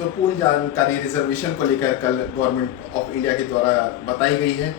महत्वपूर्ण जानकारी रिजर्वेशन को लेकर कल गवर्नमेंट ऑफ इंडिया के द्वारा बताई गई है।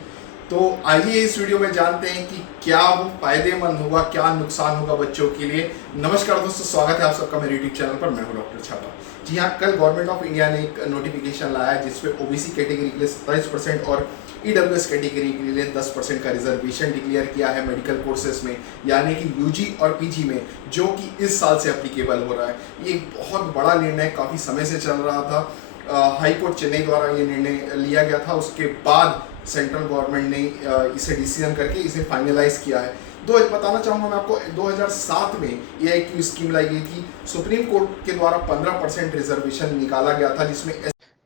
तो आइए इस वीडियो में जानते हैं कि क्या वो फायदेमंद होगा, क्या नुकसान होगा बच्चों के लिए। नमस्कार दोस्तों, स्वागत है आप सबका मेरे यूट्यूब चैनल पर। मैं हूं डॉक्टर छापा। जी हाँ, कल गवर्नमेंट ऑफ इंडिया ने एक नोटिफिकेशन लाया है जिसपे ओबीसी कैटेगरी के लिए 27% और ईडब्ल्यूएस कैटेगरी के लिए 10% का रिजर्वेशन डिक्लेयर किया है मेडिकल कोर्सेज में, यानी कि यूजी और पीजी में, जो कि इस साल से एप्लीकेबल हो रहा है। ये एक बहुत बड़ा निर्णय काफ़ी समय से चल रहा था। हाई कोर्ट चेन्नई द्वारा ये निर्णय लिया गया था, उसके बाद सेंट्रल गवर्नमेंट ने इसे डिसीजन करके इसे फाइनलाइज किया है। बताना चाहूँगा मैं आपको, 2007 में ये एक स्कीम लाई गई थी। सुप्रीम कोर्ट के द्वारा 15% रिजर्वेशन निकाला गया था, जिसमें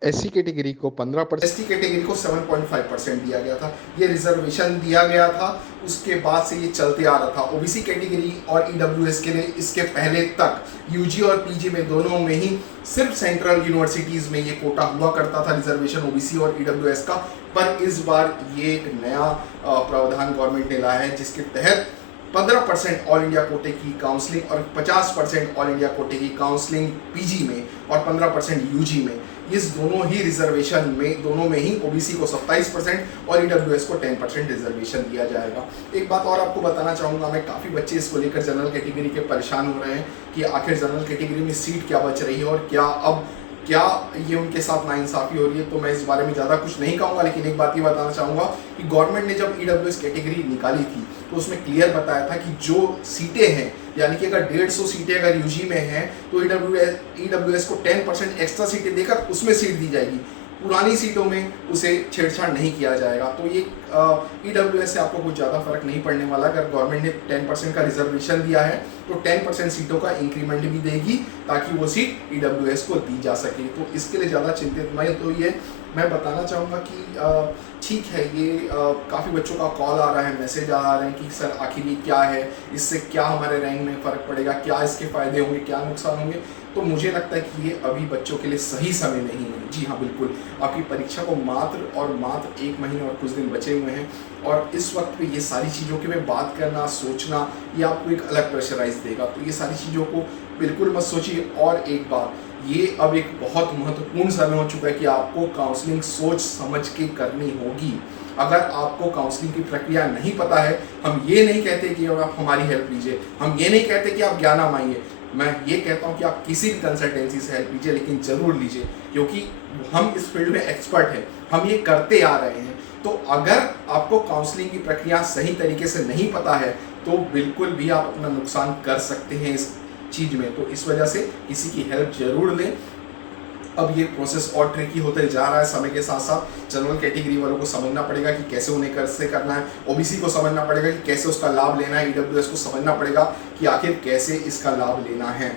एससी कैटेगरी को 15%, एसटी कैटेगरी को 7.5% दिया गया था। ये रिजर्वेशन दिया गया था, उसके बाद से ये चलते आ रहा था। ओबीसी कैटेगरी और ईडब्ल्यूएस के लिए इसके पहले तक यूजी और पीजी में दोनों में ही सिर्फ सेंट्रल यूनिवर्सिटीज़ में ये कोटा हुआ करता था रिजर्वेशन ओबीसी और ईडब्ल्यूएस का। पर इस बार ये एक नया प्रावधान गवर्नमेंट ने लाया है, जिसके तहत 15% ऑल इंडिया कोटे की काउंसलिंग और 50% ऑल इंडिया कोटे की काउंसलिंग पीजी में और 15% यूजी में। इस दोनों ही रिजर्वेशन में, दोनों में ही ओबीसी को 27% और ईडब्ल्यूएस को 10% रिजर्वेशन दिया जाएगा। एक बात और आपको बताना चाहूँगा मैं, काफ़ी बच्चे इसको लेकर जनरल कैटेगरी के परेशान हो रहे हैं कि आखिर जनरल कैटेगरी में सीट क्या बच रही है और क्या ये उनके साथ नाइंसाफ़ी हो रही है। तो मैं इस बारे में ज़्यादा कुछ नहीं कहूँगा, लेकिन एक बात ये बताना चाहूँगा कि गवर्नमेंट ने जब ईडब्ल्यूएस कैटेगरी निकाली थी तो उसमें क्लियर बताया था कि जो सीटें हैं, यानी कि अगर 150 सीटें अगर यूजी में हैं तो ईडब्ल्यूएस को 10% एक्स्ट्रा सीटें देकर उसमें सीट दी जाएगी। पुरानी सीटों में उसे छेड़छाड़ नहीं किया जाएगा। तो ये ईडब्ल्यूएस से आपको कुछ ज़्यादा फर्क नहीं पड़ने वाला। अगर गवर्नमेंट ने 10% का रिजर्वेशन दिया है तो 10% सीटों का इंक्रीमेंट भी देगी, ताकि वो सीट ईडब्ल्यूएस को दी जा सके। तो इसके लिए ज़्यादा चिंतित मैं तो ये मैं बताना चाहूँगा कि ठीक है, ये काफ़ी बच्चों का कॉल आ रहा है, मैसेज आ रहे हैं कि सर आखिर ये क्या है, इससे क्या हमारे रैंक में फ़र्क पड़ेगा, क्या इसके फ़ायदे होंगे, क्या नुकसान होंगे। तो मुझे लगता है कि ये अभी बच्चों के लिए सही समय नहीं है। जी हाँ, बिल्कुल, आपकी परीक्षा को मात्र 1 महीने और कुछ दिन बचे हुए हैं, और इस वक्त पे ये सारी चीज़ों के में बात करना, सोचना, ये आपको एक अलग प्रेशराइज देगा। तो ये सारी चीज़ों को बिल्कुल मत सोचिए। और एक बात, ये अब एक बहुत महत्वपूर्ण समय हो चुका है कि आपको काउंसलिंग सोच समझ के करनी होगी। अगर आपको काउंसलिंग की प्रक्रिया नहीं पता है, हम ये नहीं कहते कि आप हमारी हेल्प लीजिए, हम ये नहीं कहते कि आप ज्ञान मांगिए, मैं ये कहता हूँ कि आप किसी भी कंसल्टेंसी से हेल्प लीजिए, लेकिन ज़रूर लीजिए, क्योंकि हम इस फील्ड में एक्सपर्ट हैं, हम ये करते आ रहे हैं। तो अगर आपको काउंसलिंग की प्रक्रिया सही तरीके से नहीं पता है तो बिल्कुल भी आप अपना नुकसान कर सकते हैं इस चीज़ में। तो इस वजह से किसी की हेल्प जरूर लें। अब ये प्रोसेस और ट्रिकी होते जा रहा है समय के साथ साथ। जनरल कैटेगरी वालों को समझना पड़ेगा कि कैसे उन्हें कैसे करना है, ओबीसी को समझना पड़ेगा कि कैसे उसका लाभ लेना है, ईडब्ल्यूएस को समझना पड़ेगा कि आखिर कैसे इसका लाभ लेना है।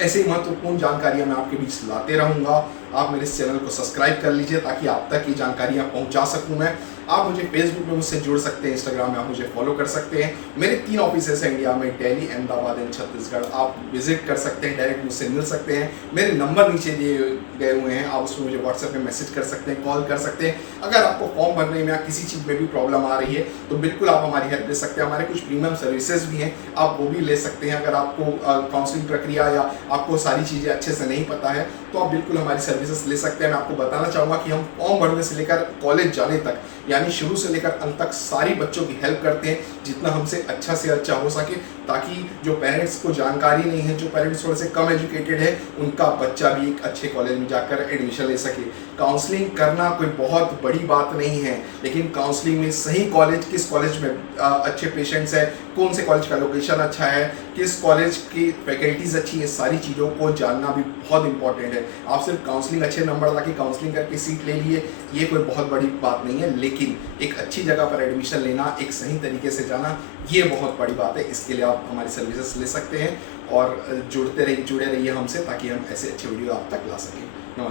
ऐसे ही महत्वपूर्ण जानकारियां मैं आपके बीच लाते रहूंगा। आप मेरे इस चैनल को सब्सक्राइब कर लीजिए ताकि आप तक ये जानकारियां पहुंचा सकूं मैं। आप मुझे फेसबुक में मुझसे जुड़ सकते हैं, इंस्टाग्राम में आप मुझे फॉलो कर सकते हैं। मेरे 3 ऑफिसेस हैं इंडिया में, दिल्ली, अहमदाबाद एंड छत्तीसगढ़। आप विजिट कर सकते हैं, डायरेक्ट मुझसे मिल सकते हैं। मेरे नंबर नीचे दिए गए हुए हैं, आप उसमें मुझे व्हाट्सएप में मैसेज कर सकते हैं, कॉल कर सकते हैं। अगर आपको फॉर्म भरने में या किसी चीज़ में भी प्रॉब्लम आ रही है तो बिल्कुल आप हमारी हेल्प ले सकते हैं। हमारे कुछ प्रीमियम सर्विसेज भी हैं, आप वो भी ले सकते हैं। अगर आपको काउंसलिंग प्रक्रिया या आपको सारी चीज़ें अच्छे से नहीं पता है तो आप बिल्कुल हमारी सर्विसेज ले सकते हैं। मैं आपको बताना चाहूँगा कि हम फॉर्म भरने से लेकर कॉलेज जाने तक, यानी शुरू से लेकर अंत तक सारी बच्चों की हेल्प करते हैं, जितना हमसे अच्छा से अच्छा हो सके, ताकि जो पेरेंट्स को जानकारी नहीं है, जो पेरेंट्स थोड़े से कम एजुकेटेड है, उनका बच्चा भी एक अच्छे कॉलेज में जाकर एडमिशन ले सके। काउंसलिंग करना कोई बहुत बड़ी बात नहीं है, लेकिन काउंसलिंग में सही कॉलेज, किस कॉलेज में अच्छे पेशेंट्स हैं, कौन से कॉलेज का लोकेशन अच्छा है, किस कॉलेज की फैकल्टीज़ अच्छी है, सारी चीज़ों को जानना भी बहुत इंपॉर्टेंट है। आप सिर्फ काउंसलिंग अच्छे नंबर ला के काउंसलिंग करके सीट ले लिए, ये कोई बहुत बड़ी बात नहीं है, लेकिन एक अच्छी जगह पर एडमिशन लेना, एक सही तरीके से जाना, ये बहुत बड़ी बात है। इसके लिए आप हमारी सर्विसेज ले सकते हैं और जुड़े रहिए हमसे, ताकि हम ऐसे अच्छे वीडियो आप तक ला सकें। नमस्कार।